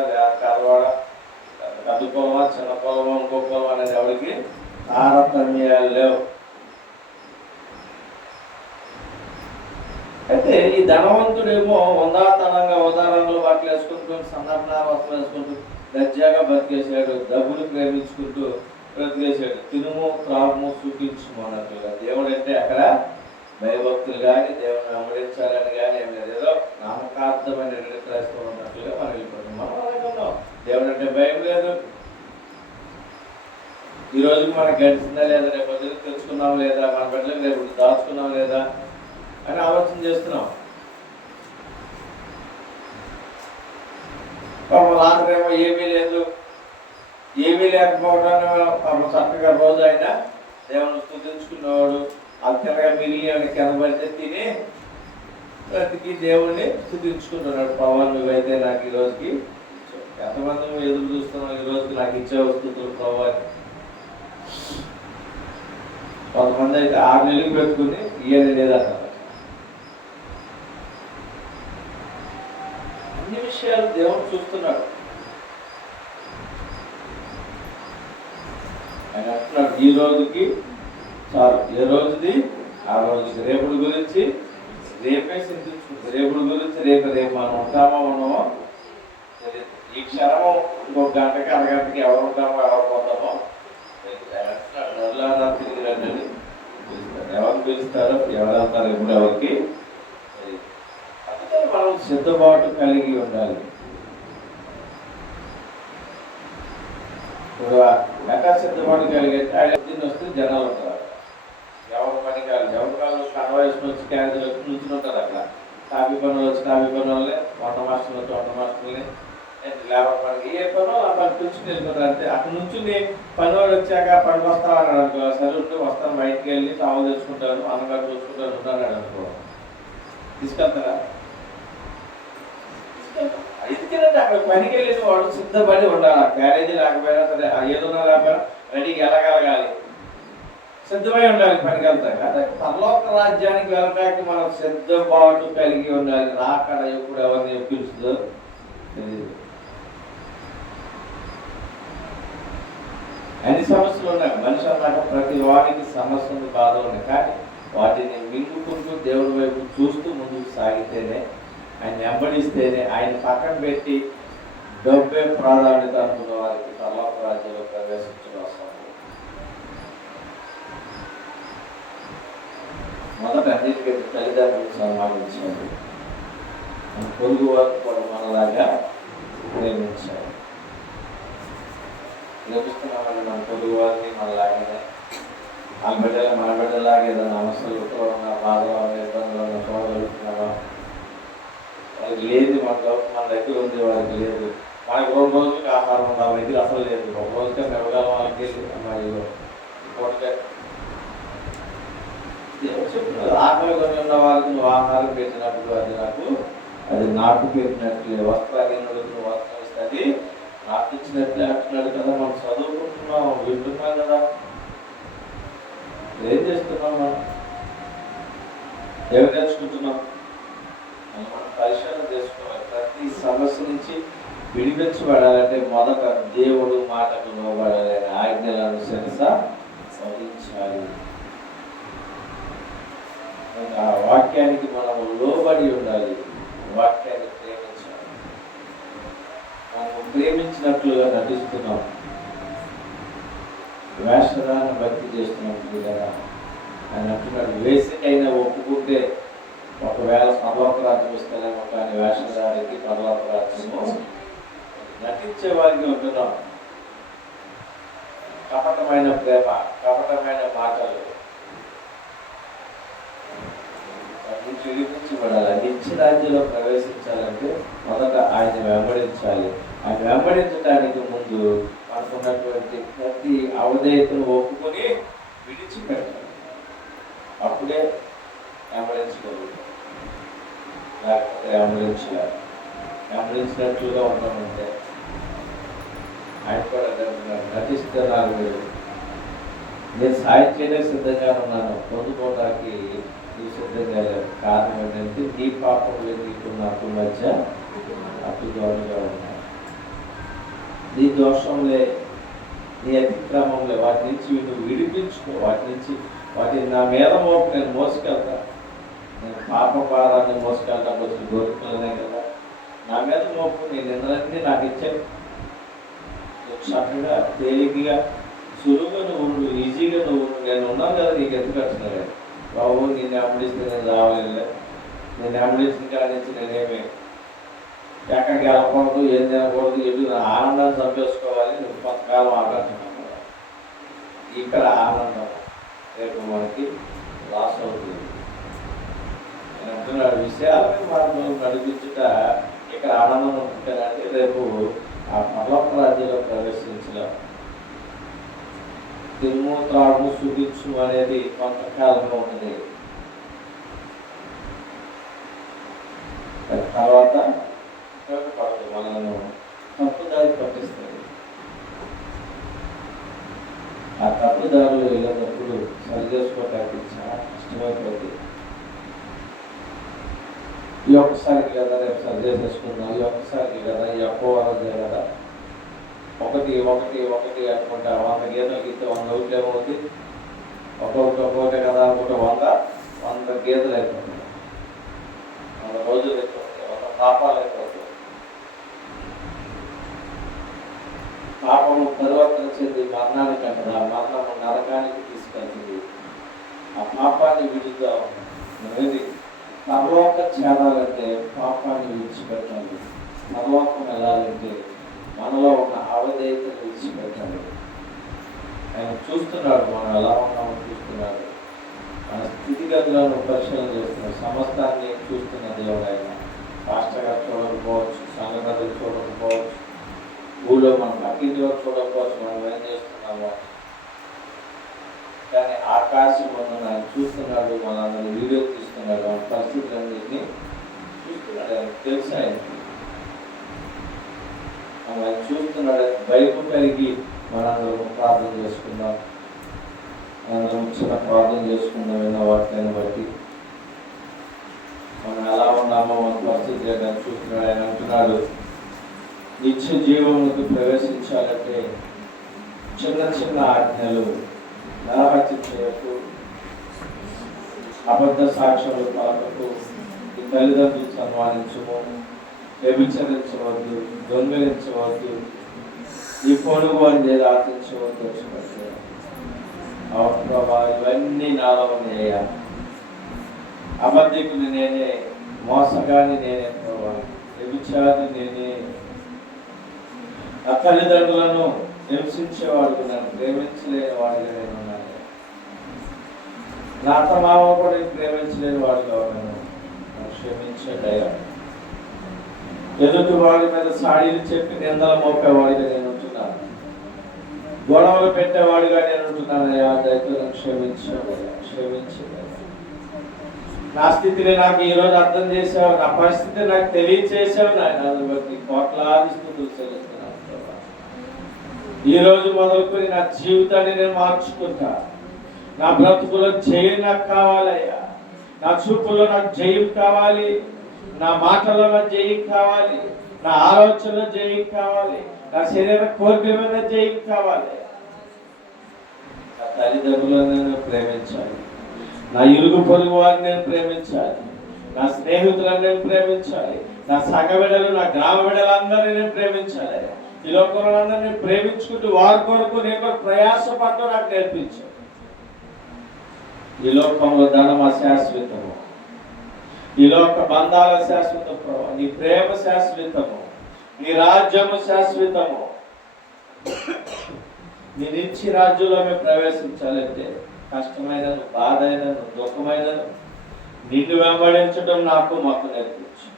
కలవాడ, పెద్ద పొలమా చిన్న పొలమా ఇంకో పొలం అనేది ఎవరికి తారతమ్యాలు లేవు. అయితే ఈ ధనవంతుడేమో ఉందాతనంగా ఉదాహరణలు బట్టలు వేసుకుంటూ, సందర్భ వస్త్రం వేసుకుంటూ దర్జాగా బతికేశాడు, డబ్బులు ప్రేమించుకుంటూ బ్రతికేశాడు. తినుము త్రాగుము చూపించుము అన్నట్లుగా. దేవుడు అంటే అక్కడ భయభక్తులు కానీ దేవుని వెంబడించాలని కానీ ఏం లేదు, ఏదో నామకార్థమైన క్రైస్తవం ఉన్నట్లుగా మనం వెళ్ళిపోతాం. మనం అలాగే దేవుడు అంటే భయం లేదు. ఈ రోజుకి మనకు గడిచిందా లేదా, రేపు పొద్దున్న తెలుసుకున్నాం లేదా, మన బిడ్డలకు రేపు దాచుకున్నాం లేదా అని ఆలోచన చేస్తున్నాం. రాత్రేమో ఏమీ లేదు, ఏమీ లేకపోవడానికి చక్కగా రోజు అయినా దేవుని స్తుతించుకునేవాడు. అది తినగా మిగిలిన కిందపడితే తిని ప్రతికి దేవుణ్ణి స్తుతించుకుంటున్నాడు. పవన్ నువ్వైతే నాకు ఈ రోజుకి ఎంతమంది ఎదురు చూస్తున్నావు, ఈ రోజుకి నాకు ఇచ్చే వస్తువులు పవన్. కొంతమంది అయితే 6 నెలలు పెట్టుకుని ఇయ్యని లేదన్నారు. అన్ని విషయాలు దేవుడు చూస్తున్నాడు. ఆయన అంటున్నాడు, ఈ రోజుకి చాలు, ఏ రోజుది ఆ రోజుకి. రేపుడు గురించి రేపే చింతించుకుంటుంది. రేపుడు గురించి రేపు మనం ఉంటామో ఉన్నామో తెలియదు. ఈ క్షణము ఇంకొక గంటకి అరగంటకి ఎవరు ఉంటామో ఎవరు పోతామో నల్లారా తిరిగి రండి పిలుస్తారు. ఎవరు పిలుస్తారో ఎవరు వెళ్తారో ఎప్పుడు ఎవరికి తెలియదు. అందుకని మనం సిద్ధపాటు కలిగి ఉండాలి. ఇప్పుడు ఎక్కడ సిద్ధపాటు కలిగి ఆయన వస్తే జనాలు ఉంటారు. ఎవరి పని కాదు, ఎవరి కాదు కన్వయసులు వచ్చి క్యాన్సర్ వచ్చి నుంచి ఉంటారు. అక్కడ కాఫీ పనులు వచ్చి కాఫీ పనులని, వంట మాస్టర్లు వచ్చి వంట మాస్టర్ని, లేబర్ పనికి ఏ పనులు ఆ పని పిలుచుకుని వెళ్ళిపోతారు. అంతే. అక్కడ నుంచి పని వాళ్ళు వచ్చాక పని వస్తాను అన్నాడు అనుకో, సరే ఉంటే వస్తాను, బయటికి వెళ్ళి తావు తెచ్చుకుంటాను, అన్నగారు చూసుకుంటాను ఉంటాను అనుకో, తీసుకెళ్తారా? తీసుకెళ్తాం. 5 స్థితిలో అక్కడ పనికి వెళ్ళిన వాడు సిద్ధపడి ఉండాలి. క్యారేజీ లేకపోయినా సరే, ఏదైనా లేకపోయినా రెడీగా వెళ్ళగలగాలి, సిద్ధమై ఉండాలి పనికి వెళ్తాం. అదే పరలోక రాజ్యానికి వెళ్ళడానికి మనం సిద్ధపాటు కలిగి ఉండాలి. రాకడ ఎప్పుడు ఎవరిని పిలుస్తుందో తెలియదు. అన్ని సమస్యలు ఉన్నాయి. మనిషి అన్నాక ప్రతి వాడికి సమస్యలు, బాధలు ఉన్నాయి. కానీ వాటిని మింగుకుంటూ దేవుడి వైపు చూస్తూ ముందుకు సాగితేనే, ఆయన వెంబడిస్తేనే, ఆయన పక్కన పెట్టి డబ్బే ప్రాధాన్యత అనుకున్న వారికి పరలోక రాజ్యంలో ప్రవేశించడం అవసరం. మొదట అన్నిటికంటే తల్లిదండ్రులు సన్మానించాలి. మన పొరుగు వారు కూడా మనలాగా ప్రేమించాలి. ప్రేమిస్తున్నామని మన పొరుగు వారిని మనలాగానే మన బిడ్డలాగా ఏదైనా అవసరంతో ఉన్న బాధలో ఉన్న ఇబ్బందులు ఉన్న చూడగలుగుతున్నామా? వాళ్ళకి లేదు, మన దగ్గర ఉంది, వారికి లేదు. మనకి 2 రోజులకి ఆహారం వాళ్ళ దగ్గర అసలు లేదు. 1 రోజుకే మెరగాలం వాళ్ళకి అమ్మాయిలో పూటగా చెప్తున్నారు. ఆకలి కొని ఉన్న వాళ్ళకి నువ్వు ఆహారం పెట్టినప్పుడు అది నాకు పెట్టినట్లే. వస్త్రాగినోడికి నువ్వు వస్త్రం ఇస్తే అది నాకు ఇచ్చినట్లే అంటున్నాడు కదా. మనం చదువుకుంటున్నాం, వింటున్నాం కదా. ఏం చేస్తున్నాం? మనం ఏమి నేర్చుకుంటున్నాం? మనం పరిశీలన చేసుకోవాలి. ప్రతి సమస్య నుంచి విడిపించబడాలంటే మొదట దేవుడు మాటకు లోబడాలి, ఆజ్ఞలను సహించాలి. ఆ వాక్యానికి మనం లోబడి ఉండాలి, వాక్యాన్ని ప్రేమించాలి. మనం ప్రేమించినట్లుగా నటిస్తున్నాం, వేషధారణ భక్తి చేస్తున్నట్లు కదా అని అంటున్నాడు. వేసికైనా ఒప్పుకుంటే ఒకవేళ పరలోక రాజ్యం ఇస్తేనేమో, కానీ వేషధారికి పరలోక రాజ్యము నటించే వారికి ఉంటున్నాం. కపటమైన ప్రేమ, కపటమైన మాటలు నుంచి విడిపించబడాలి. నిత్య రాజ్యంలో ప్రవేశించాలంటే మొదట ఆయన వెంబడించాలి. ఆయన వెంబడించడానికి ముందు మనకున్నటువంటి ప్రతి అవధేయతను ఒప్పుకొని విడిచిపెట్టాలి. అప్పుడే వెంబడించగలుగుతాం. లేకపోతే వెంబడించినట్లుగా ఉంటామంటే ఆయన కూడా నటిస్తున్నారు. నేను సాయం చేయడానికి సిద్ధంగా ఉన్నాను, పొందుకోవడానికి నువ్వు సిద్ధంగా లేదు. కారణం ఏంటంటే నీ పాపంలో నీకు నాకు మధ్య అడ్డుదోడుగా ఉన్నాయి. నీ దోషంలే, నీ అతిక్రమంలే, వాటి నుంచి నువ్వు విడిపించుకో. వాటిని నా మీద మోపు నేను మోసుకెళ్తా. నేను పాప భారాన్ని మోసుకెళ్తాను. వచ్చిన గోరుకులనే కదా నా మీద మోపు. నేను నిన్నలన్నీ నాకు ఇచ్చాను. చక్కగా తేలికగా సులువుగా నువ్వు ఈజీగా నేను ఉన్నాను కదా, నీకు ఎందుకు వచ్చినారు బాబు. నేను అంబులిస్తే నేను రావాలి, నేను అంబులించిన కాడి నుంచి నేనేమి ఎక్కడికి వెళ్ళకూడదు, ఏం తినకూడదు, ఎటు ఆనందాన్ని చంపేసుకోవాలి. నువ్వు కొంతకాలం ఆలోచిస్తున్నావు కదా, ఇక్కడ ఆనందం రేపు మనకి లాస్ అవుతుంది. నేను అంటున్నాడు విషయాలని మనం నడిపించుట ఇక్కడ ఆనందం ఉంటుందంటే రేపు ఆ పరలోక రాజ్యంలో ప్రవేశించలేం. తిరుము త్రాగు సుఖించు అనేది కొంతకాలంలో ఉంటుంది. తర్వాత ఉపయోగపడదు, మనను తప్పుదారి పట్టిస్తుంది. ఆ తప్పుదారులు వెళ్ళినప్పుడు సరి చేసుకోవడానికి చాలా కష్టమైపోతుంది. ఈ ఒక్కసారికి కదా రేపు సరి చేసేసుకుందాం, ఈ ఒక్కసారికి కదా, ఈ ఒక్కవారం కదా, ఒకటి అనుకుంటా 100 గేదెలకి ఇస్తే 100 ఒకటి ఏమవుతుంది, ఒక్కొక్కటి కదా అనుకుంటే 100 గేదెలు అయిపోతుంది, 100 రోజులు అయిపోతుంది, 100 పాపాలు అయిపోతుంది. పాపము పరివర్తన చెంది మరణానికి అంటారు. ఆ మరణము నరకానికి తీసుకెళ్తుంది. ఆ పాపాన్ని విడుద్దాం. అనేది పరలోక చేరాలంటే పాపాన్ని విడిచిపెట్టాలి. పరలోకం వెళ్ళాలంటే మనలో ఉన్న అవధేయతను విడిచిపెట్టాలి. ఆయన చూస్తున్నాడు, మనం ఎలా ఉన్నామో చూస్తున్నాడు. మన స్థితిగతులను పరిశీలన చేస్తున్నాడు. సమస్తాన్ని చూస్తున్న దేవుడు ఆయన. పాస్టర్ గారు చూడకపోవచ్చు, సంఘటనలు చూడకపోవచ్చు, ఊళ్ళో మనం పక్కింటి వారు చూడకపోవచ్చు, మనం ఏం చేస్తున్నాము. కానీ ఆకాశం ఉన్న ఆయన చూస్తున్నాడు, మనందరూ వీడియో తీస్తున్నాడు, మన పరిస్థితులన్నింటినీ చూస్తున్నాడు. ఆయనకు తెలుసు. ఆయనకి చూస్తున్నాడు. భయం కలిగి మనందరం ప్రార్థన చేసుకుందాం. అందరం చిన్న ప్రార్థన చేసుకుందాం. విన్న వాటిని బట్టి మనం ఎలా ఉన్నామో మన పరిస్థితి ఏంటని చూస్తున్నాడు. ఆయన అంటున్నాడు, నిత్య జీవములకు ప్రవేశించాలంటే చిన్న చిన్న ఆజ్ఞలు, నరహత్య చేయకు, అబద్ధ సాక్ష్యాలు పలకకు, ఈ తల్లిదండ్రులు సన్మానించము, వ్యభిచరించవద్దు, దొంగిలించవద్దు, ఈ పొరుగు అని ఆశించవద్దు. వచ్చినట్టు అవును ప్రభా, ఇవన్నీ నాలో ఉన్నాయ్యా. అబద్ధికుని నేనే, మోసగాని నేనే ప్రభా, వ్యభిచారి నేనే, నా తల్లిదండ్రులను హింసించేవాడు, నన్ను ప్రేమించలేని వాడిగా నేను ఉన్నాను. నా అత్తమామ కూడా ప్రేమించలేని వాడిగా ఉన్నాను. నన్ను క్షమించడయ్యా. ఎదుటి వాడి మీద సాడీలు చెప్పి నిందలు మోపేవాడిగా నేను ఉంటున్నాను. గొడవలు పెట్టేవాడిగా నేను ఉంటున్నానయ్యా. దయతో నన్ను క్షమించడయ్యా, క్షమించడయ్యా. నా స్థితిని నాకు ఈరోజు అర్థం చేసావు, నా పరిస్థితి నాకు తెలియచేసావు నాయన. దాన్ని బట్టి కోట్లాది స్థుతులు చెల్లిస్తున్నాను. ఈ రోజు మొదలుకొని నా జీవితాన్ని నేను మార్చుకుంటా. నా బ్రతుకులో జయం నాకు కావాలయ్యా. నా చూపుల్లో నాకు జయం కావాలి, నా మాటల్లో నాకు జయం కావాలి, నా ఆలోచనలో జయం కావాలి, నా శరీర కోరికల మీద జయం కావాలి. నా తల్లిదండ్రులను నేను ప్రేమించాలి, నా ఇరుగు పొరుగు వారిని నేను ప్రేమించాలి, నా స్నేహితులను నేను ప్రేమించాలి, నా సంఘ బిడ్డలు, నా గ్రామ బిడ్డలందరినీ నేను ప్రేమించాలి. ఈ లోకంలో అందరినీ ప్రేమించుకుంటూ వారి కొరకు నేను ప్రయాసపడటం నాకు నేర్పించాను. ఈ లోకంలో ధనం అశాశ్వతము, ఈ లోక బంధాల శాశ్వతము, నీ ప్రేమ శాశ్వతము, నీ రాజ్యము శాశ్వతము. నీ నిత్య రాజ్యంలో మేము ప్రవేశించాలంటే కష్టమైన, బాధ అయిన, దుఃఖమైన నిన్ను వెంబడించడం నాకు మాకు నేర్పించు.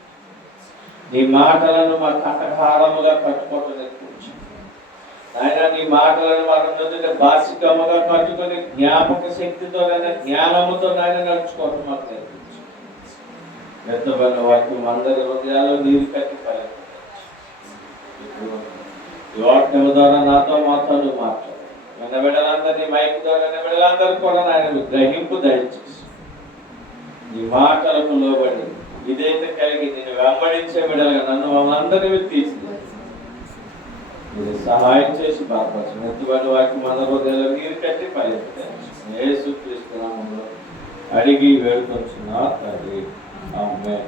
నీ మాటలను మా కంఠహారముగా కట్టుకోవడం నేర్పించు ఆయన. నీ మాటలను మన బాసికముగా కట్టుకొని జ్ఞాపక శక్తితో, జ్ఞానముతో నాయన నడుచుకోవడం మాకు నేర్పించు. పెద్దమైన వాక్యం అందరి హృదయాల్లో నీరు కట్టి ఈ వాక్యం ద్వారా నాతో మాట్లాడు విన్న బిడ్డలందరినీ మైక్ ద్వారా విన్న బిడ్డలందరూ కూడా నాయన గ్రహింపు దయచేసి నీ మాటలకు లోబడి ఇదైతే కలిగి నేను వెంబడించే బిడ్డలుగా నన్ను మమ్మల్ని తీసి సహాయం చేసి బాధపరచు. ఎత్తుబడి వాక్యం మన హృదయాల్లో నీరు కట్టి ఫలించు. యేసుక్రీస్తు నామములో అడిగి వేడుకొంచున్నా తండ్రి. ఆమేన్.